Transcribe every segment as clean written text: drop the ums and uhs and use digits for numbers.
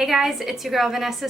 Hey guys, it's your girl Vanessa.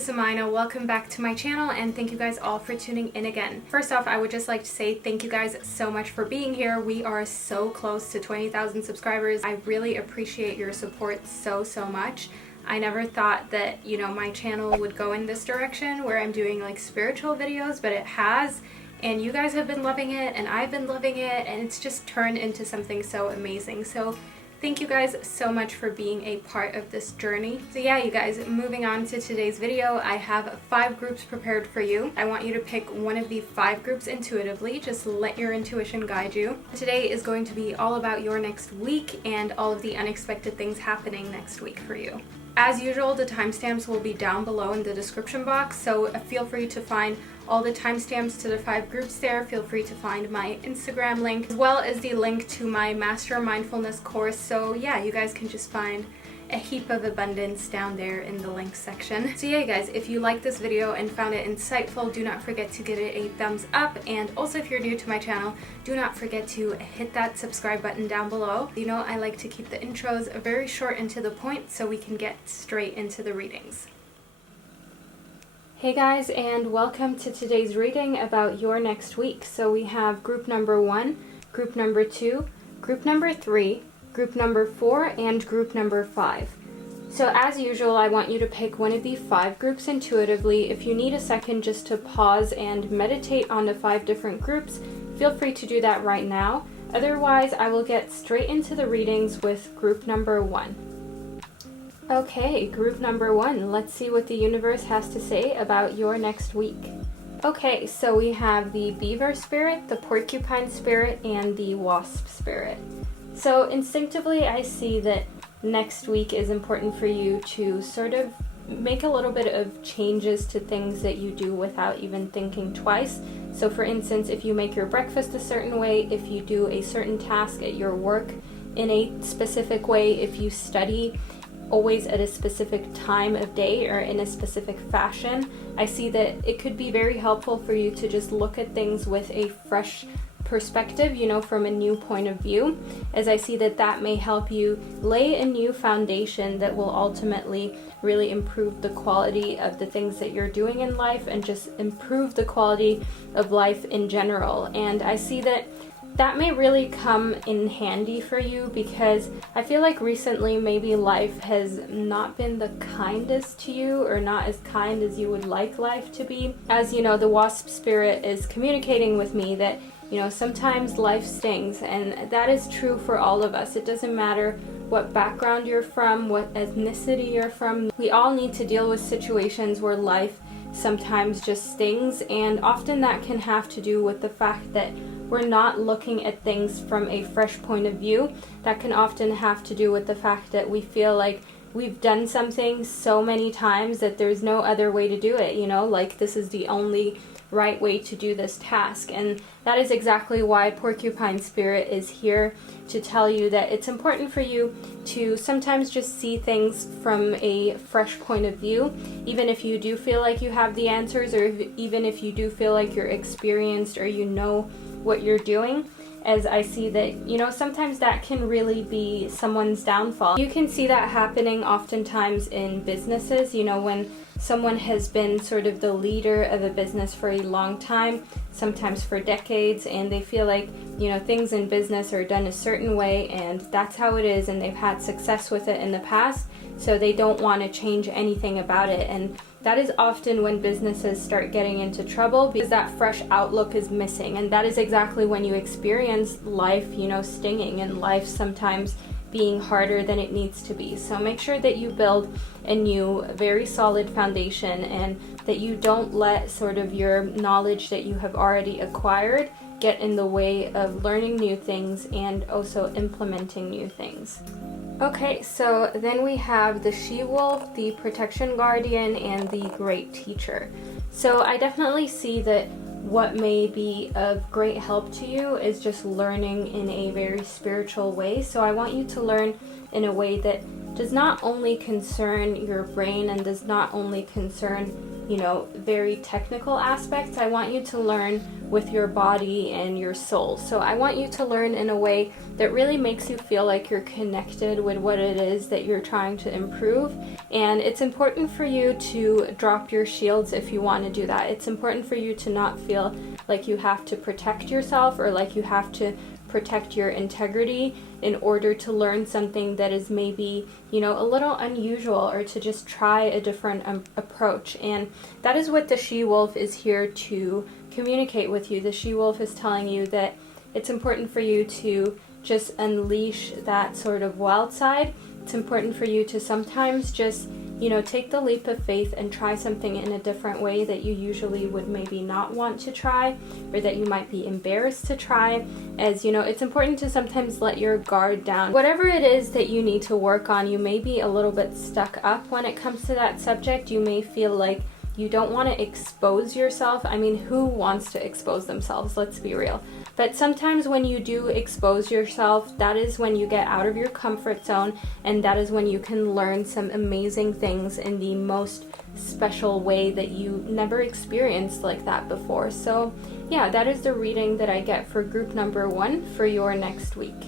Welcome back to my channel and thank you guys all for tuning in again. First off, I would just like to say thank you guys so much for being here. We are so close to 20,000 subscribers. I really appreciate your support so much. I never thought that, my channel would go in this direction where I'm doing like spiritual videos, but it has. And you guys have been loving it and I've been loving it and it's just turned into something so amazing. So thank you guys so much for being a part of this journey. So yeah, you guys, moving on to today's video, I have 5 groups prepared for you. I want you to pick one of the 5 groups intuitively. Just let your intuition guide you. Today is going to be all about your next week and all of the unexpected things happening next week for you. As usual, the timestamps will be down below in the description box, so feel free to find all the timestamps to the 5 groups there. Feel free to find my Instagram link, as well as the link to my Master Mindfulness course. So yeah, you guys can just find a heap of abundance down there in the links section. So yeah, guys, if you liked this video and found it insightful, do not forget to give it a thumbs up. And also, if you're new to my channel, do not forget to hit that subscribe button down below. I like to keep the intros very short and to the point so we can get straight into the readings. Hey guys, and welcome to today's reading about your next week. So we have group number 1, group number 2, group number 3, group number 4, and group number 5. So as usual, I want you to pick one of the 5 groups intuitively. If you need a second just to pause and meditate on the 5 different groups, feel free to do that right now. Otherwise, I will get straight into the readings with group number 1. Okay, group number 1. Let's see what the universe has to say about your next week. Okay, so we have the beaver spirit, the porcupine spirit, and the wasp spirit. So instinctively, I see that next week is important for you to sort of make a little bit of changes to things that you do without even thinking twice. So for instance, if you make your breakfast a certain way, if you do a certain task at your work in a specific way, if you study always at a specific time of day or in a specific fashion, I see that it could be very helpful for you to just look at things with a fresh perspective, from a new point of view, as I see that that may help you lay a new foundation that will ultimately really improve the quality of the things that you're doing in life and just improve the quality of life in general. And I see that that may really come in handy for you because I feel like recently maybe life has not been the kindest to you or not as kind as you would like life to be. As you know, the wasp spirit is communicating with me that sometimes life stings, and that is true for all of us. It doesn't matter what background you're from, what ethnicity you're from. We all need to deal with situations where life sometimes just stings, and often that can have to do with the fact that we're not looking at things from a fresh point of view. That can often have to do with the fact that we feel like we've done something so many times that there's no other way to do it, like this is the only right way to do this task. And that is exactly why Porcupine Spirit is here to tell you that it's important for you to sometimes just see things from a fresh point of view, even if you do feel like you have the answers, or even if you do feel like you're experienced or what you're doing. As I see that, sometimes that can really be someone's downfall. You can see that happening oftentimes in businesses, when someone has been sort of the leader of a business for a long time, sometimes for decades, and they feel like, things in business are done a certain way and that's how it is, and they've had success with it in the past, so they don't want to change anything about it. And that is often when businesses start getting into trouble because that fresh outlook is missing. And that is exactly when you experience life, stinging, and life sometimes being harder than it needs to be. So make sure that you build a new, very solid foundation, and that you don't let sort of your knowledge that you have already acquired get in the way of learning new things and also implementing new things. Okay, so then we have the She-Wolf, the Protection Guardian, and the Great Teacher. So I definitely see that what may be of great help to you is just learning in a very spiritual way. So I want you to learn in a way that does not only concern your brain and does not only concern, very technical aspects. I want you to learn with your body and your soul. So I want you to learn in a way that really makes you feel like you're connected with what it is that you're trying to improve. And it's important for you to drop your shields if you want to do that. It's important for you to not feel like you have to protect yourself or like you have to protect your integrity in order to learn something that is maybe, a little unusual, or to just try a different approach. And that is what the she-wolf is here to communicate with you. The she-wolf is telling you that it's important for you to just unleash that sort of wild side. It's important for you to sometimes just, take the leap of faith and try something in a different way that you usually would maybe not want to try, or that you might be embarrassed to try. As it's important to sometimes let your guard down. Whatever it is that you need to work on, you may be a little bit stuck up when it comes to that subject. You may feel like you don't want to expose yourself. I mean, who wants to expose themselves? Let's be real. But sometimes when you do expose yourself, that is when you get out of your comfort zone, and that is when you can learn some amazing things in the most special way that you never experienced like that before. So yeah, that is the reading that I get for group number 1 for your next week.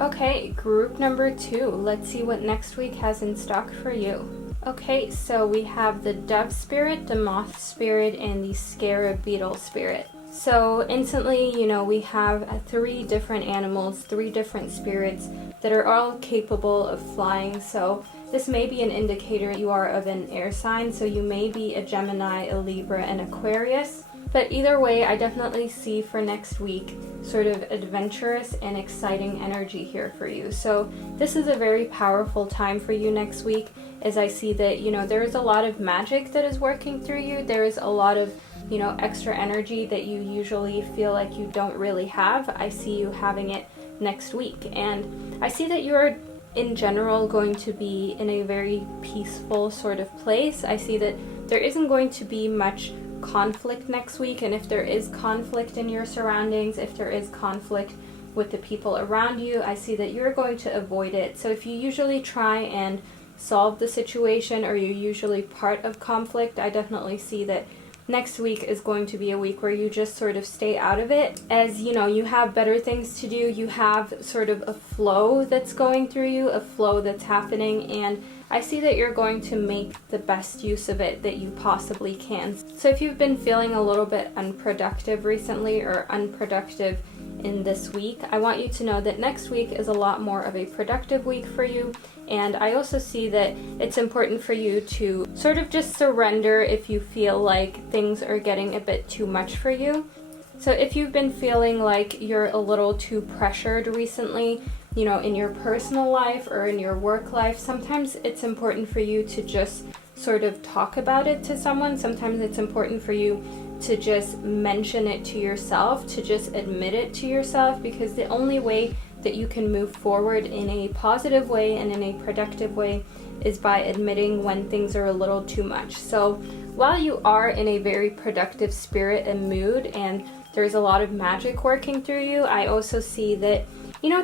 Okay, group number 2. Let's see what next week has in stock for you. Okay, so we have the dove spirit, the moth spirit, and the scarab beetle spirit. So instantly, we have 3 different animals, 3 different spirits that are all capable of flying. So this may be an indicator you are of an air sign. So you may be a Gemini, a Libra, and Aquarius. But either way, I definitely see for next week sort of adventurous and exciting energy here for you. So this is a very powerful time for you next week, as I see that, there is a lot of magic that is working through you. There is a lot of, extra energy that you usually feel like you don't really have. I see you having it next week. And I see that you're in general going to be in a very peaceful sort of place. I see that there isn't going to be much conflict next week, and if there is conflict in your surroundings, if there is conflict with the people around you, I see that you're going to avoid it. So if you usually try and solve the situation, or you're usually part of conflict, I definitely see that next week is going to be a week where you just sort of stay out of it, as you have better things to do. You have sort of a flow that's going through you, a flow that's happening, and I see that you're going to make the best use of it that you possibly can. So if you've been feeling a little bit unproductive recently, or unproductive in this week, I want you to know that next week is a lot more of a productive week for you. And I also see that it's important for you to sort of just surrender if you feel like things are getting a bit too much for you. So if you've been feeling like you're a little too pressured recently, in your personal life or in your work life, sometimes it's important for you to just sort of talk about it to someone. Sometimes it's important for you to just mention it to yourself, to just admit it to yourself, because the only way that you can move forward in a positive way and in a productive way is by admitting when things are a little too much. So while you are in a very productive spirit and mood, and there's a lot of magic working through you, I also see that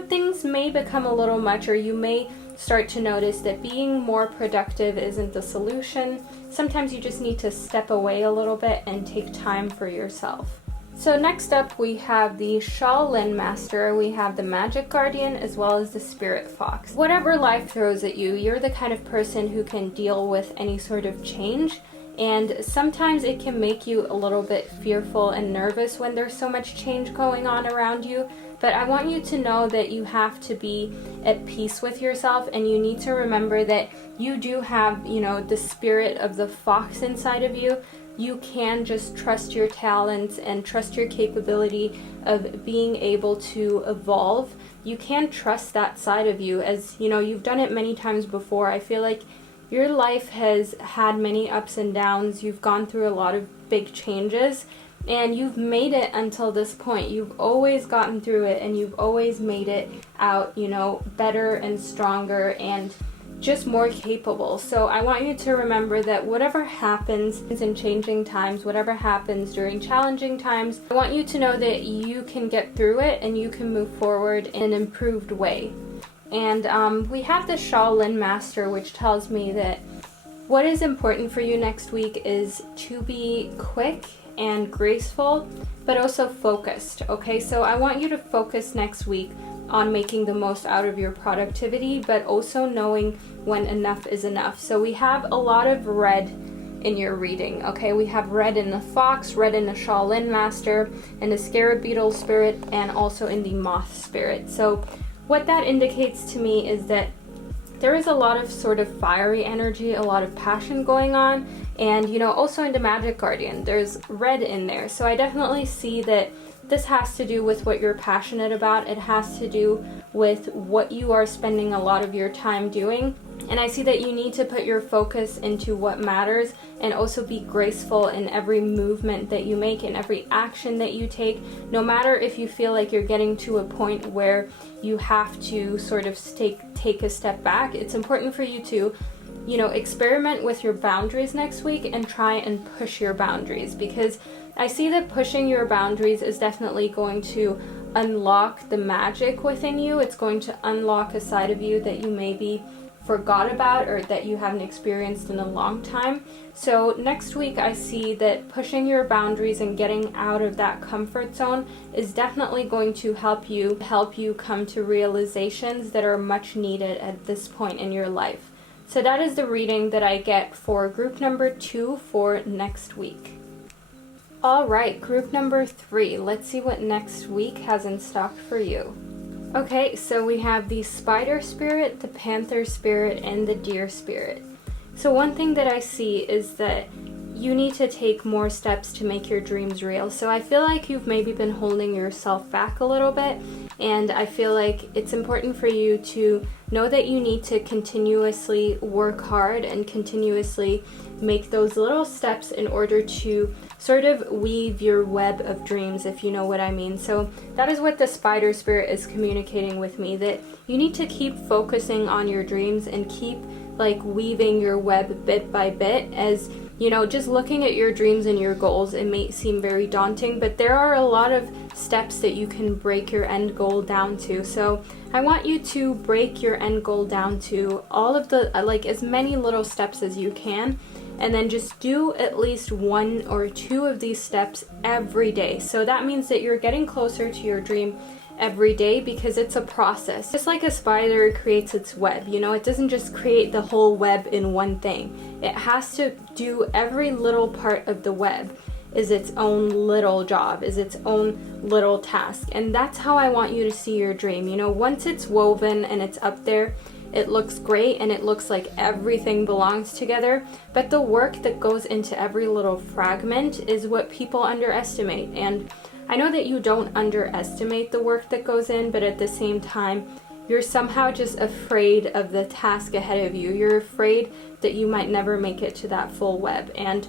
things may become a little much, or you may start to notice that being more productive isn't the solution. Sometimes you just need to step away a little bit and take time for yourself. So next up we have the Shaolin Master, we have the Magic Guardian, as well as the Spirit Fox. Whatever life throws at you, you're the kind of person who can deal with any sort of change. And sometimes it can make you a little bit fearful and nervous when there's so much change going on around you. But I want you to know that you have to be at peace with yourself, and you need to remember that you do have, the spirit of the fox inside of you. You can just trust your talents and trust your capability of being able to evolve. You can trust that side of you, as you've done it many times before. I feel like your life has had many ups and downs. You've gone through a lot of big changes, and you've made it until this point. You've always gotten through it, and you've always made it out, better and stronger and just more capable. So I want you to remember that whatever happens in changing times, whatever happens during challenging times, I want you to know that you can get through it and you can move forward in an improved way. And we have the Shaolin Master, which tells me that what is important for you next week is to be quick and graceful, but also focused, okay? So I want you to focus next week on making the most out of your productivity, but also knowing when enough is enough. So we have a lot of red in your reading, okay? We have red in the fox, red in the Shaolin master, and the scarab beetle spirit, and also in the moth spirit. So what that indicates to me is that there is a lot of sort of fiery energy, a lot of passion going on, and you know, also in the Magic Guardian, there's red in there. So I definitely see that this has to do with what you're passionate about. It has to do with what you are spending a lot of your time doing. And I see that you need to put your focus into what matters and also be graceful in every movement that you make, in every action that you take. No matter if you feel like you're getting to a point where you have to sort of take a step back, it's important for you to, you know, experiment with your boundaries next week and try and push your boundaries, because I see that pushing your boundaries is definitely going to unlock the magic within you. It's going to unlock a side of you that you maybe forgot about or that you haven't experienced in a long time. So next week I see that pushing your boundaries and getting out of that comfort zone is definitely going to help you come to realizations that are much needed at this point in your life. So that is the reading that I get for group number 2 for next week. All right, group number 3. Let's see what next week has in stock for you. Okay, so we have the spider spirit, the panther spirit, and the deer spirit. So one thing that I see is that you need to take more steps to make your dreams real. So I feel like you've maybe been holding yourself back a little bit, and I feel like it's important for you to know that you need to continuously work hard and continuously make those little steps in order to sort of weave your web of dreams, if you know what I mean. So that is what the spider spirit is communicating with me, that you need to keep focusing on your dreams and keep like weaving your web bit by bit. As you know, just looking at your dreams and your goals, it may seem very daunting, but there are a lot of steps that you can break your end goal down to. So I want you to break your end goal down to all of the, like as many little steps as you can, and then just do at least 1 or 2 of these steps every day. So that means that you're getting closer to your dream every day, because it's a process. Just like a spider creates its web, you know, it doesn't just create the whole web in one thing. It has to do every little part of the web is its own little job, is its own little task. And that's how I want you to see your dream. You know, once it's woven and it's up there, it looks great and it looks like everything belongs together, but the work that goes into every little fragment is what people underestimate. And I know that you don't underestimate the work that goes in, but at the same time, you're somehow just afraid of the task ahead of you. You're afraid that you might never make it to that full web. And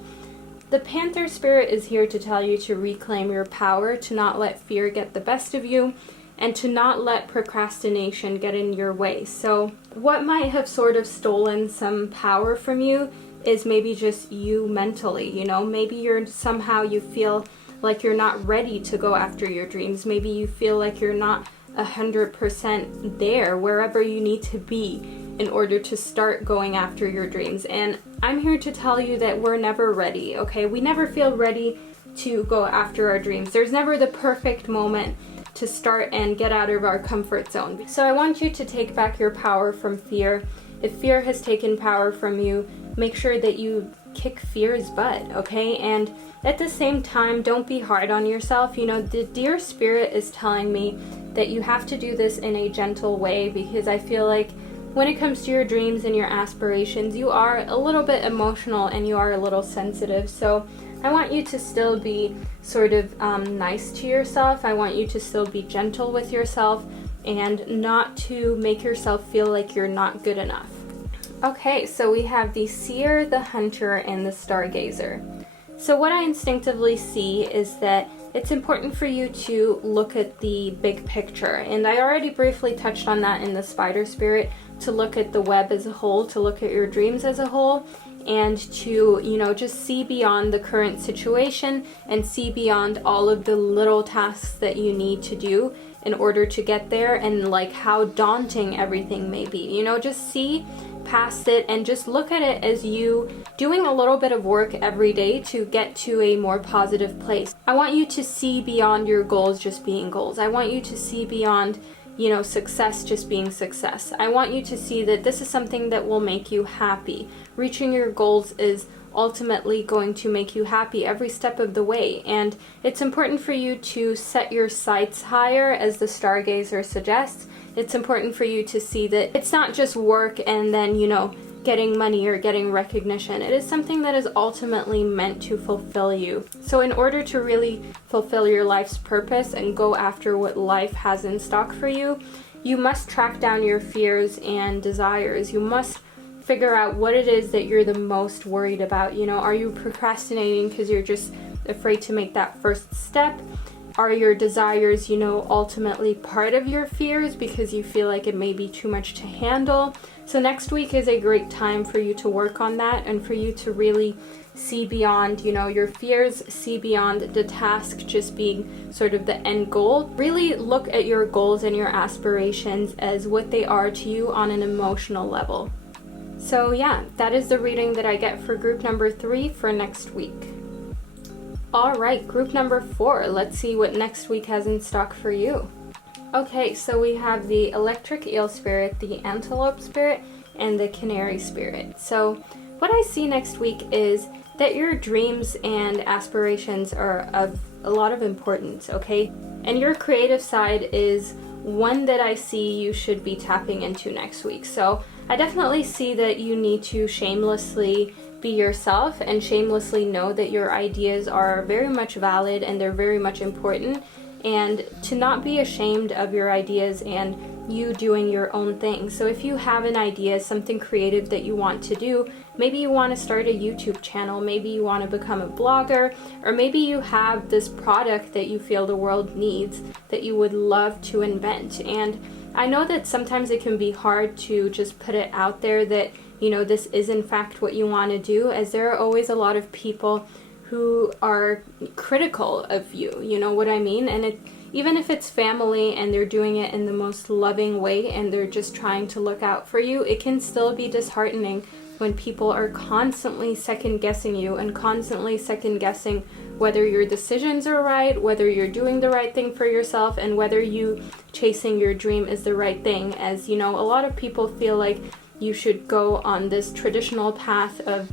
the panther spirit is here to tell you to reclaim your power, to not let fear get the best of you, and to not let procrastination get in your way. So what might have sort of stolen some power from you is maybe just you mentally, you know, maybe you feel like you're not ready to go after your dreams. Maybe you feel like you're not 100% there wherever you need to be in order to start going after your dreams. And I'm here to tell you that we're never ready, okay? We never feel ready to go after our dreams. There's never the perfect moment to start and get out of our comfort zone. So I want you to take back your power from fear. If fear has taken power from you, make sure that you kick fear's butt, okay? And at the same time, don't be hard on yourself. You know, the deer spirit is telling me that you have to do this in a gentle way, because I feel like when it comes to your dreams and your aspirations, you are a little bit emotional and you are a little sensitive. So I want you to still be sort of nice to yourself. I want you to still be gentle with yourself and not to make yourself feel like you're not good enough. Okay, so we have the seer, the hunter, and the stargazer. So what I instinctively see is that it's important for you to look at the big picture. And I already briefly touched on that in the spider spirit, to look at the web as a whole, to look at your dreams as a whole, and to, you know, just see beyond the current situation and see beyond all of the little tasks that you need to do in order to get there, and like how daunting everything may be. You know, just see past it and just look at it as you doing a little bit of work every day to get to a more positive place. I want you to see beyond your goals just being goals. I want you to see beyond, you know, success just being success. I want you to see that this is something that will make you happy. Reaching your goals is ultimately going to make you happy every step of the way, and it's important for you to set your sights higher, as the stargazer suggests. It's important for you to see that it's not just work and then, you know, getting money or getting recognition. It is something that is ultimately meant to fulfill you. So in order to really fulfill your life's purpose and go after what life has in stock for you, you must track down your fears and desires. You must figure out what it is that you're the most worried about. You know, are you procrastinating because you're just afraid to make that first step? Are your desires, you know, ultimately part of your fears because you feel like it may be too much to handle? So next week is a great time for you to work on that and for you to really see beyond, you know, your fears, see beyond the task just being sort of the end goal. Really look at your goals and your aspirations as what they are to you on an emotional level. So yeah, that is the reading that I get for group number 3 for next week. Alright, group number 4. Let's see what next week has in stock for you. Okay, so we have the electric eel spirit, the antelope spirit, and the canary spirit. So what I see next week is that your dreams and aspirations are of a lot of importance, okay? And your creative side is one that I see you should be tapping into next week. So I definitely see that you need to shamelessly be yourself and shamelessly know that your ideas are very much valid and they're very much important, and to not be ashamed of your ideas and you doing your own thing. So if you have an idea, something creative that you want to do, maybe you want to start a YouTube channel, maybe you want to become a blogger, or maybe you have this product that you feel the world needs that you would love to invent. And I know that sometimes it can be hard to just put it out there that, you know, this is in fact what you want to do, as there are always a lot of people who are critical of you, you know what I mean? And even if it's family and they're doing it in the most loving way and they're just trying to look out for you, it can still be disheartening when people are constantly second guessing you and constantly second guessing whether your decisions are right, whether you're doing the right thing for yourself, and whether you chasing your dream is the right thing. As you know, a lot of people feel like you should go on this traditional path of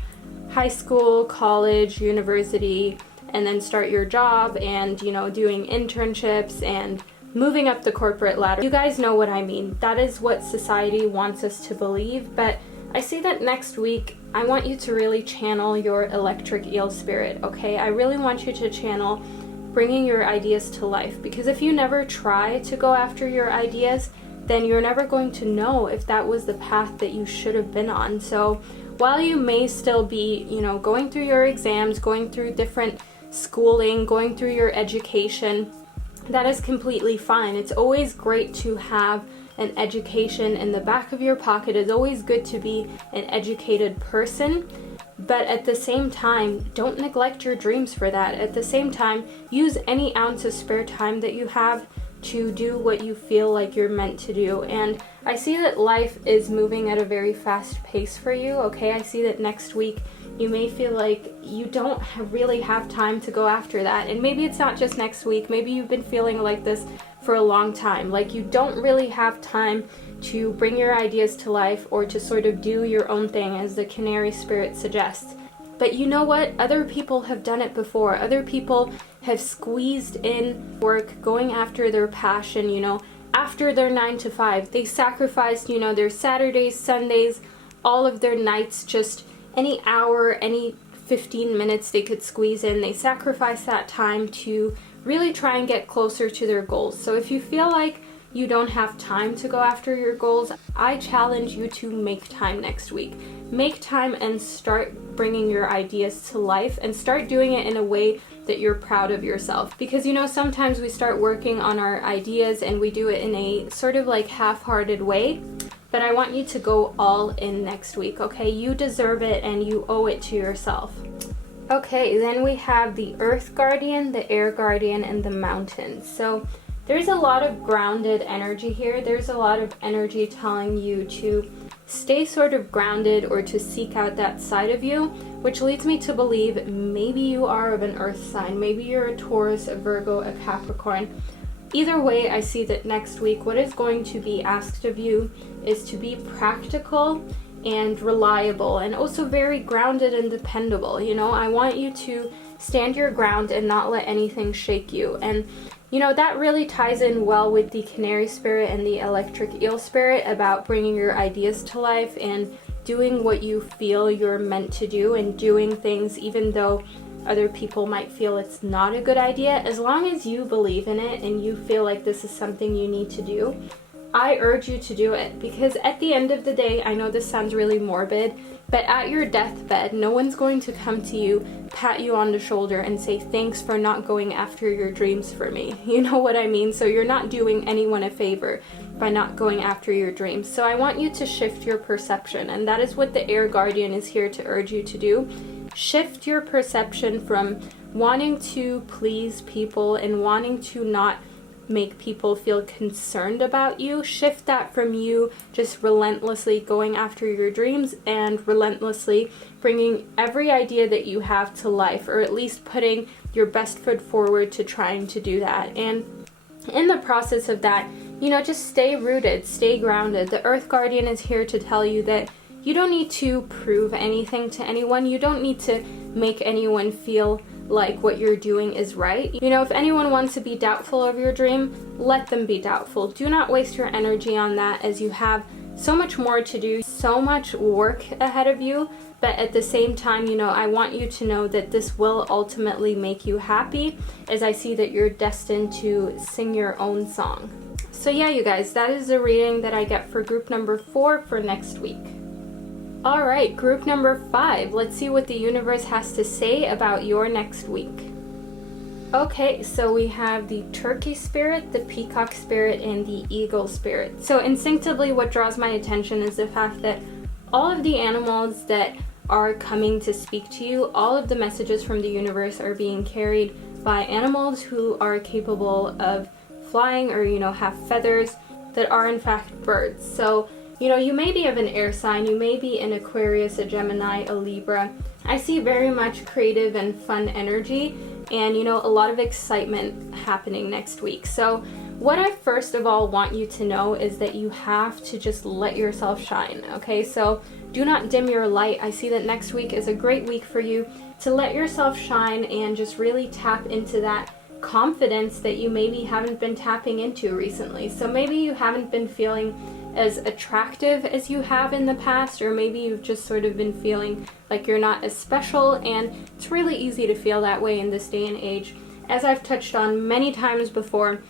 high school, college, university, and then start your job and, you know, doing internships and moving up the corporate ladder. You guys know what I mean. That is what society wants us to believe, but I see that next week I want you to really channel your electric eel spirit, okay? I really want you to channel bringing your ideas to life, because if you never try to go after your ideas, then you're never going to know if that was the path that you should have been on. So while you may still be, you know, going through your exams, going through different schooling, going through your education, that is completely fine. It's always great to have an education in the back of your pocket. It's always good to be an educated person, but at the same time, don't neglect your dreams for that. At the same time, use any ounce of spare time that you have to do what you feel like you're meant to do. And I see that life is moving at a very fast pace for you, okay? I see that next week you may feel like you don't really have time to go after that. And maybe it's not just next week. Maybe you've been feeling like this for a long time. Like you don't really have time to bring your ideas to life or to sort of do your own thing, as the canary spirit suggests. But you know what? Other people have done it before. Other people have squeezed in work, going after their passion, you know, after their 9 to 5. They sacrificed, you know, their Saturdays, Sundays, all of their nights, just any hour, any 15 minutes they could squeeze in. They sacrificed that time to really try and get closer to their goals. So if you feel like you don't have time to go after your goals, I challenge you to make time next week. Make time and start bringing your ideas to life, and start doing it in a way that you're proud of yourself. Because, you know, sometimes we start working on our ideas and we do it in a sort of like half-hearted way, but I want you to go all in next week, okay? You deserve it and you owe it to yourself. Okay, then we have the Earth Guardian, the Air Guardian, and the Mountain. So there's a lot of grounded energy here. There's a lot of energy telling you to stay sort of grounded or to seek out that side of you, which leads me to believe maybe you are of an earth sign. Maybe you're a Taurus, a Virgo, a Capricorn. Either way, I see that next week what is going to be asked of you is to be practical and reliable, and also very grounded and dependable. You know, I want you to stand your ground and not let anything shake you. And you know, that really ties in well with the Canary Spirit and the Electric Eel Spirit about bringing your ideas to life and doing what you feel you're meant to do, and doing things even though other people might feel it's not a good idea. As long as you believe in it and you feel like this is something you need to do, I urge you to do it, because at the end of the day, I know this sounds really morbid, but at your deathbed, no one's going to come to you, pat you on the shoulder and say, thanks for not going after your dreams for me. You know what I mean? So you're not doing anyone a favor by not going after your dreams. So I want you to shift your perception, and that is what the Air Guardian is here to urge you to do. Shift your perception from wanting to please people and wanting to not make people feel concerned about you. Shift that from you just relentlessly going after your dreams and relentlessly bringing every idea that you have to life, or at least putting your best foot forward to trying to do that. And in the process of that, you know, just stay rooted, stay grounded. The Earth Guardian is here to tell you that you don't need to prove anything to anyone. You don't need to make anyone feel like what you're doing is right. You know, if anyone wants to be doubtful of your dream, let them be doubtful. Do not waste your energy on that, as you have so much more to do, so much work ahead of you. But at the same time, you know, I want you to know that this will ultimately make you happy, as I see that you're destined to sing your own song. So yeah, you guys, that is the reading that I get for group number 4 for next week. Alright, group number 5. Let's see what the universe has to say about your next week. Okay, so we have the Turkey Spirit, the Peacock Spirit, and the Eagle Spirit. So instinctively what draws my attention is the fact that all of the animals that are coming to speak to you, all of the messages from the universe are being carried by animals who are capable of flying, or, you know, have feathers, that are in fact birds. So you know, you may be of an air sign, you may be an Aquarius, a Gemini, a Libra. I see very much creative and fun energy, and you know, a lot of excitement happening next week. So what I first of all want you to know is that you have to just let yourself shine, okay? So do not dim your light. I see that next week is a great week for you to let yourself shine and just really tap into that confidence that you maybe haven't been tapping into recently. So maybe you haven't been feeling as attractive as you have in the past, or maybe you've just sort of been feeling like you're not as special, and it's really easy to feel that way in this day and age. As I've touched on many times before,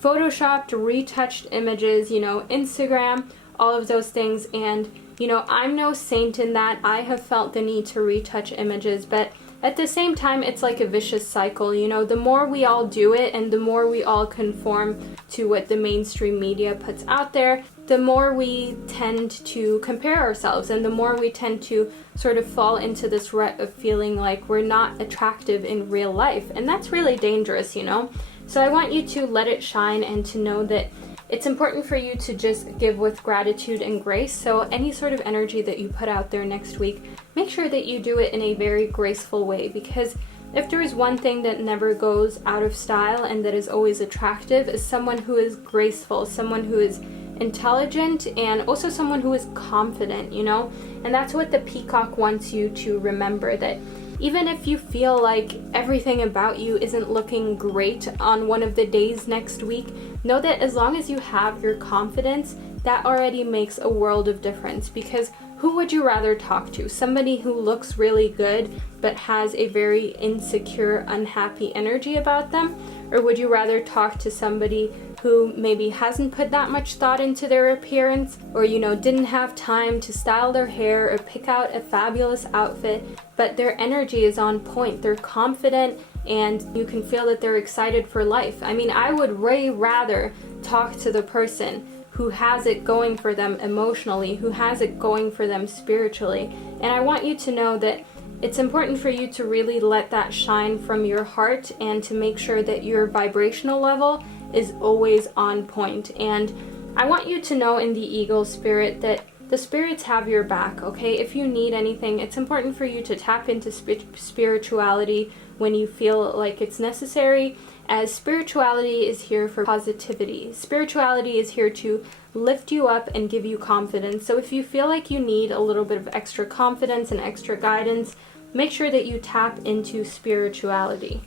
photoshopped, retouched images, you know, Instagram, all of those things, and you know, I'm no saint in that. I have felt the need to retouch images, but at the same time, it's like a vicious cycle. You know, the more we all do it and the more we all conform to what the mainstream media puts out there, the more we tend to compare ourselves, and the more we tend to sort of fall into this rut of feeling like we're not attractive in real life. And that's really dangerous, you know? So I want you to let it shine and to know that it's important for you to just give with gratitude and grace. So any sort of energy that you put out there next week, make sure that you do it in a very graceful way, because if there is one thing that never goes out of style and that is always attractive, is someone who is graceful, someone who is intelligent, and also someone who is confident, you know? And that's what the peacock wants you to remember, that even if you feel like everything about you isn't looking great on one of the days next week, know that as long as you have your confidence, that already makes a world of difference. Because who would you rather talk to? Somebody who looks really good but has a very insecure, unhappy energy about them? Or would you rather talk to somebody who maybe hasn't put that much thought into their appearance, or, you know, didn't have time to style their hair or pick out a fabulous outfit, but their energy is on point, they're confident, and you can feel that they're excited for life? I mean, I would way rather talk to the person who has it going for them emotionally, who has it going for them spiritually. And I want you to know that it's important for you to really let that shine from your heart, and to make sure that your vibrational level is always on point. And I want you to know in the Eagle Spirit that the spirits have your back, okay? If you need anything, it's important for you to tap into spirituality when you feel like it's necessary, as spirituality is here for positivity. Spirituality is here to lift you up and give you confidence. So if you feel like you need a little bit of extra confidence and extra guidance, make sure that you tap into spirituality.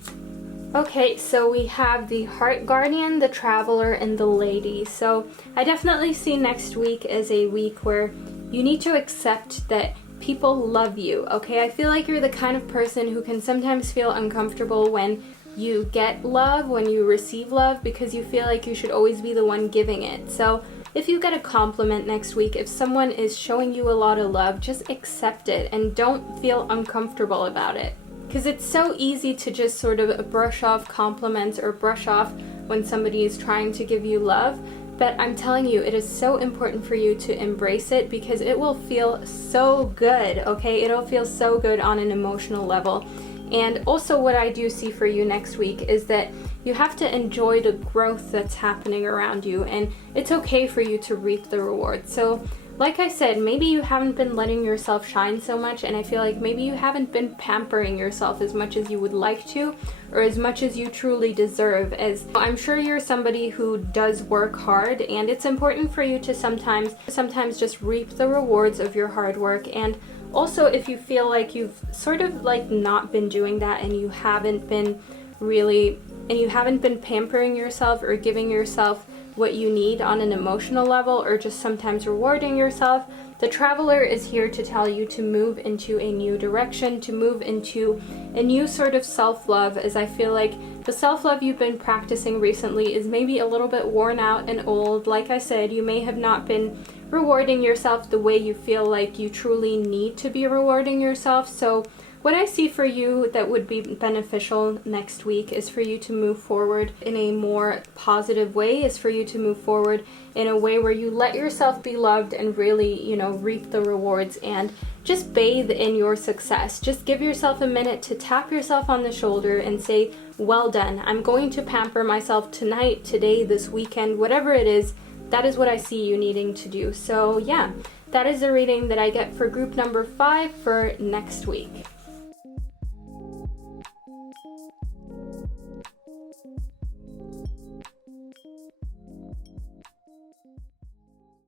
Okay, so we have the Heart Guardian, the Traveler, and the Lady. So I definitely see next week as a week where you need to accept that people love you, okay? I feel like you're the kind of person who can sometimes feel uncomfortable when you get love, when you receive love, because you feel like you should always be the one giving it. So if you get a compliment next week, if someone is showing you a lot of love, just accept it and don't feel uncomfortable about it. Because it's so easy to just sort of brush off compliments or brush off when somebody is trying to give you love. But I'm telling you, it is so important for you to embrace it because it will feel so good, okay? It'll feel so good on an emotional level. And also what I do see for you next week is that you have to enjoy the growth that's happening around you, and it's okay for you to reap the reward. So like I said, maybe you haven't been letting yourself shine so much, and I feel like maybe you haven't been pampering yourself as much as you would like to, or as much as you truly deserve. As I'm sure you're somebody who does work hard, and it's important for you to sometimes just reap the rewards of your hard work. And also, if you feel like you've sort of like not been doing that, and you haven't been pampering yourself or giving yourself what you need on an emotional level, or just sometimes rewarding yourself, the Traveler is here to tell you to move into a new direction, to move into a new sort of self-love, as I feel like the self-love you've been practicing recently is maybe a little bit worn out and old. Like I said, you may have not been rewarding yourself the way you feel like you truly need to be rewarding yourself. So what I see for you that would be beneficial next week is for you to move forward in a more positive way, is for you to move forward in a way where you let yourself be loved and really, reap the rewards and just bathe in your success. Just give yourself a minute to tap yourself on the shoulder and say, well done. I'm going to pamper myself tonight, today, this weekend, whatever it is. That is what I see you needing to do. So yeah, that is the reading that I get for group number 5 for next week.